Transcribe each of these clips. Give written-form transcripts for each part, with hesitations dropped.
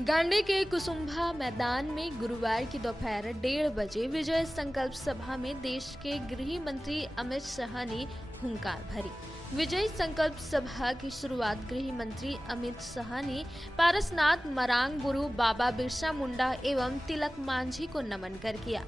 गांडी के कुसुम्भा मैदान में गुरुवार की दोपहर 1:30 बजे विजय संकल्प सभा में देश के गृह मंत्री अमित शाह ने हुंकार भरी। विजय संकल्प सभा की शुरुआत गृह मंत्री अमित शाह ने पारसनाथ मरांग गुरु बाबा बिरसा मुंडा एवं तिलक मांझी को नमन कर किया।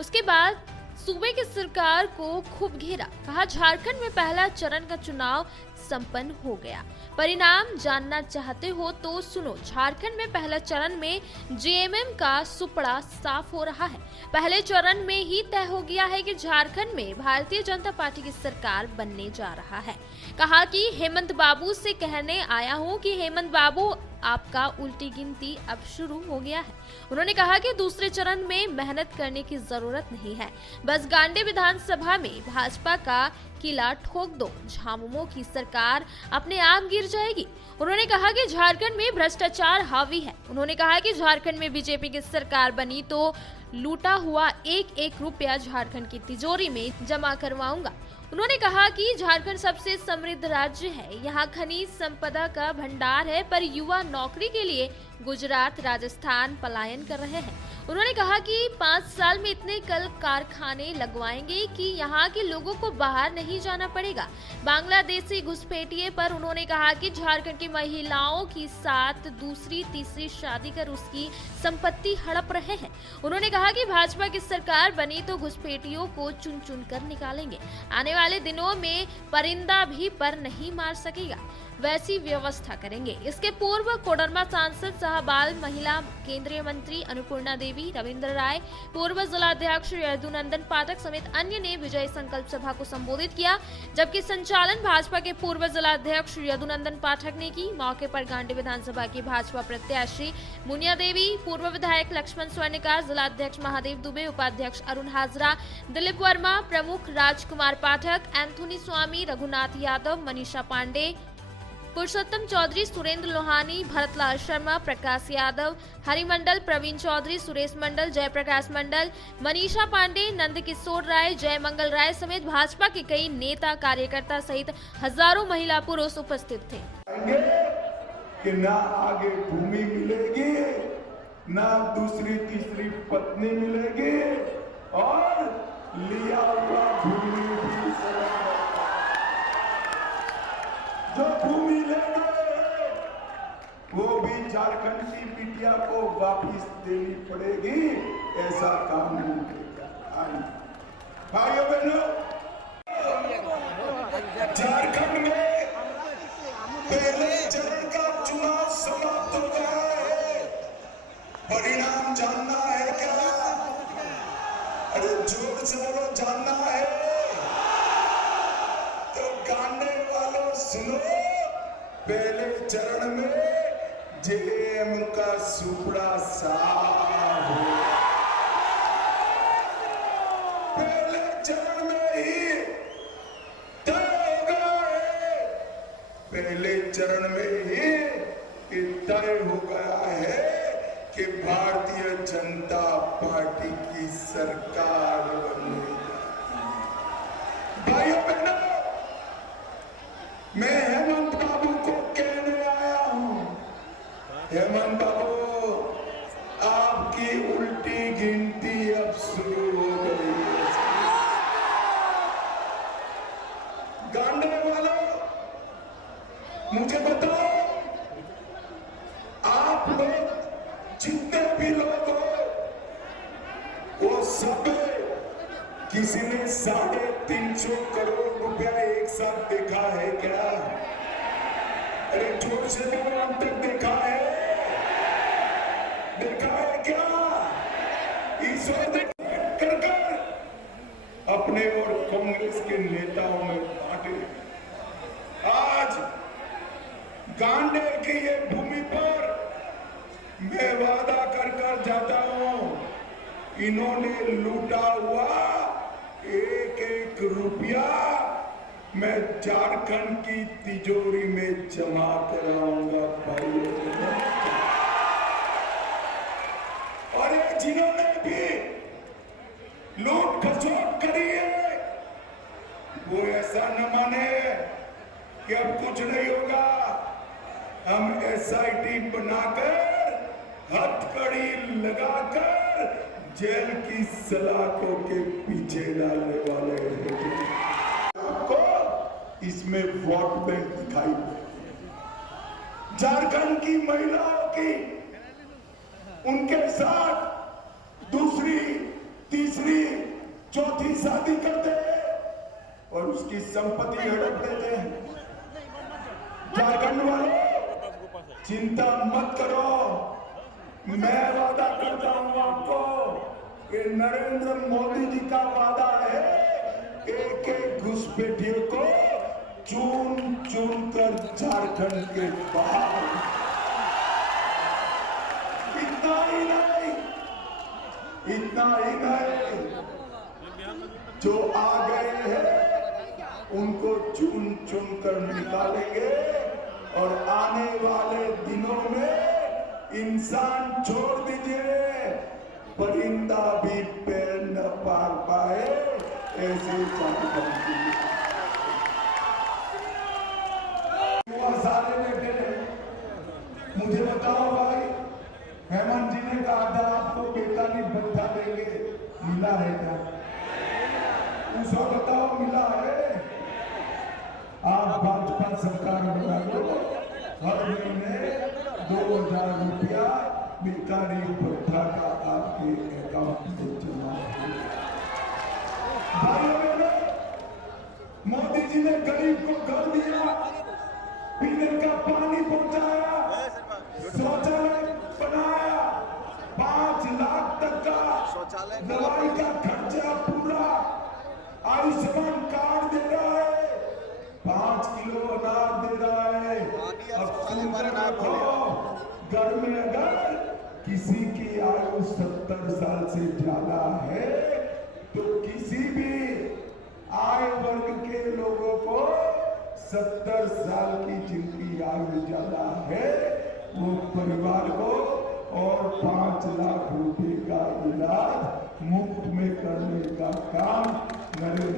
उसके बाद सूबे की सरकार को खूब घेरा। कहा, झारखंड में पहला चरण का चुनाव संपन्न हो गया। परिणाम जानना चाहते हो तो सुनो। झारखंड में पहला चरण में जेएमएम का सुपड़ा साफ हो रहा है। पहले चरण में ही तय हो गया है कि झारखंड में भारतीय जनता पार्टी की सरकार बनने जा रहा है। कहा कि हेमंत बाबू से कहने आया हूं कि हेमंत बाबू आपका उल्टी गिनती अब शुरू हो गया है। उन्होंने कहा कि दूसरे चरण में मेहनत करने की जरूरत नहीं है, बस गांडी विधानसभा में भाजपा का किला ठोक दो, झामुमो की सरकार अपने आप गिर जाएगी। उन्होंने कहा कि झारखंड में भ्रष्टाचार हावी है। उन्होंने कहा कि झारखंड में बीजेपी की सरकार बनी तो लूटा हुआ एक एक रुपया झारखंड की तिजोरी में जमा करवाऊंगा। उन्होंने कहा कि झारखंड सबसे समृद्ध राज्य है, यहाँ खनिज संपदा का भंडार है, पर युवा नौकरी के लिए गुजरात, राजस्थान पलायन कर रहे हैं। उन्होंने कहा कि 5 साल में इतने कल कारखाने लगवाएंगे कि यहाँ के लोगों को बाहर नहीं जाना पड़ेगा। बांग्लादेशी घुसपैठिए पर उन्होंने कहा कि झारखंड की महिलाओं की साथ दूसरी तीसरी शादी कर उसकी संपत्ति हड़प रहे हैं। उन्होंने कहा कि भाजपा की सरकार बनी तो घुसपैठियों को चुन चुन कर निकालेंगे। आने वाले दिनों में परिंदा भी पर नहीं मार सकेगा, वैसी व्यवस्था करेंगे। इसके पूर्व कोडरमा सांसद साहबाल, महिला केंद्रीय मंत्री अन्नपूर्णा देवी, रविंद्र राय, पूर्व जिलाध्यक्ष यदुनंदन पाठक समेत अन्य ने विजय संकल्प सभा को संबोधित किया, जबकि संचालन भाजपा के पूर्व जिलाध्यक्ष यदुनंदन पाठक ने की। मौके पर गांडी विधानसभा की भाजपा प्रत्याशी मुनिया देवी, पूर्व विधायक लक्ष्मण स्वर्णकार, जिलाध्यक्ष महादेव दुबे, उपाध्यक्ष अरुण हाजरा, दिलीप वर्मा, प्रमुख राजकुमार पाठक, एंथोनी स्वामी, रघुनाथ यादव, मनीषा पांडे, पुरुषोत्तम चौधरी, सुरेंद्र लोहानी, भरतलाल शर्मा, प्रकाश यादव, हरिमंडल, प्रवीण चौधरी, सुरेश मंडल, जयप्रकाश मंडल, मनीषा पांडे, नंद किशोर राय, जय मंगल राय समेत भाजपा के कई नेता कार्यकर्ता सहित हजारों महिला पुरुष उपस्थित थे। कि ना आगे भूमि मिलेगी, ना दूसरी तीसरी पत्नी मिलेगी और लिया हुआ भूमि भी जो भूमि ले गए वो भी झारखंड की बिटिया को वापिस देनी पड़ेगी। ऐसा काम नहीं। भाइयों बहनों, झारखंड में पहले चरण का चुनाव समाप्त हो गया है। परिणाम जानना है क्या? अरे जोर से बोलो, जानना है तो गांडे वालों सुनो। पहले चरण में जेएम का सुपड़ा साफ हो। पहले चरण में ही तय हो गया है। पहले चरण में ही तय हो गया है कि भारतीय जनता पार्टी की सरकार बनने। भाइयों बहनों, मैं हेमंत बाबू को कहने आया हूं, हेमंत बाबू आपकी उल्टी गिनती अब शुरू हो गई है। गांडे वालों, मुझे बताओ, आप लोग जितने भी लोग हो वो सब किसी ने 350 करोड़ रुपया एक साथ देखा है क्या? अरे जोर से बोलो, अब तक देखा है? देखा है क्या? ईश्वर कर अपने और कांग्रेस के नेताओं में बांटे। आज गांडे की ये भूमि पर मैं वादा कर जाता हूं, इन्होंने लूटा हुआ एक एक रुपया मैं झारखंड की तिजोरी में जमा कराऊंगा भाइयों। और ये जिन्होंने भी लूट खसोट करी है वो ऐसा न माने कि अब कुछ नहीं होगा। हम एसआईटी बनाकर हथकड़ी लगाकर जेल की सलाखों के पीछे डालने वाले हैं। आपको इसमें वोट बैंक दिखाई पड़े। झारखंड की महिलाओं की उनके साथ दूसरी, तीसरी, चौथी शादी करते हैं और उसकी संपत्ति हड़प देते हैं। झारखंड वालों, चिंता मत करो, मैं वादा करता हूं आपको कि नरेंद्र मोदी जी का वादा है, एक एक घुसपैठियों को चुन चुन कर झारखंड के बाहर। इतना ही नहीं, जो आ गए हैं उनको चुन चुन कर निकालेंगे और आने वाले दिनों में इंसान छोड़ दीजिए, परिंदा भी पैर न पार पाए, ऐसे सारे बैठे। मुझे बताओ भाई, हेमंत जी ने कहा था आपको 45 भत्ता देंगे, मिला है क्या? उसको बताओ मिला है? आप भाजपा सरकार बना लो, हर महीने 2000 रुपया बेकारी भत्ता का आपके अकाउंट में जमा होगा। भाइयों बहनों, मोदी जी ने गरीब को घर दिया, पीने का पानी पहुंचाया, शौचालय बनाया, 5 लाख तक का दवाई का खर्चा पूरा, आयुष्मान कार्ड दे रहा है, 5 किलो अनाज दे रहा है। अब घर में अगर किसी की आयु 70 साल से ज्यादा है तो किसी भी आय वर्ग के लोगों को 70 साल की जिनकी आयु ज्यादा है वो परिवार को और 5 लाख रुपए का इलाज मुफ्त में करने का काम नरेंद्र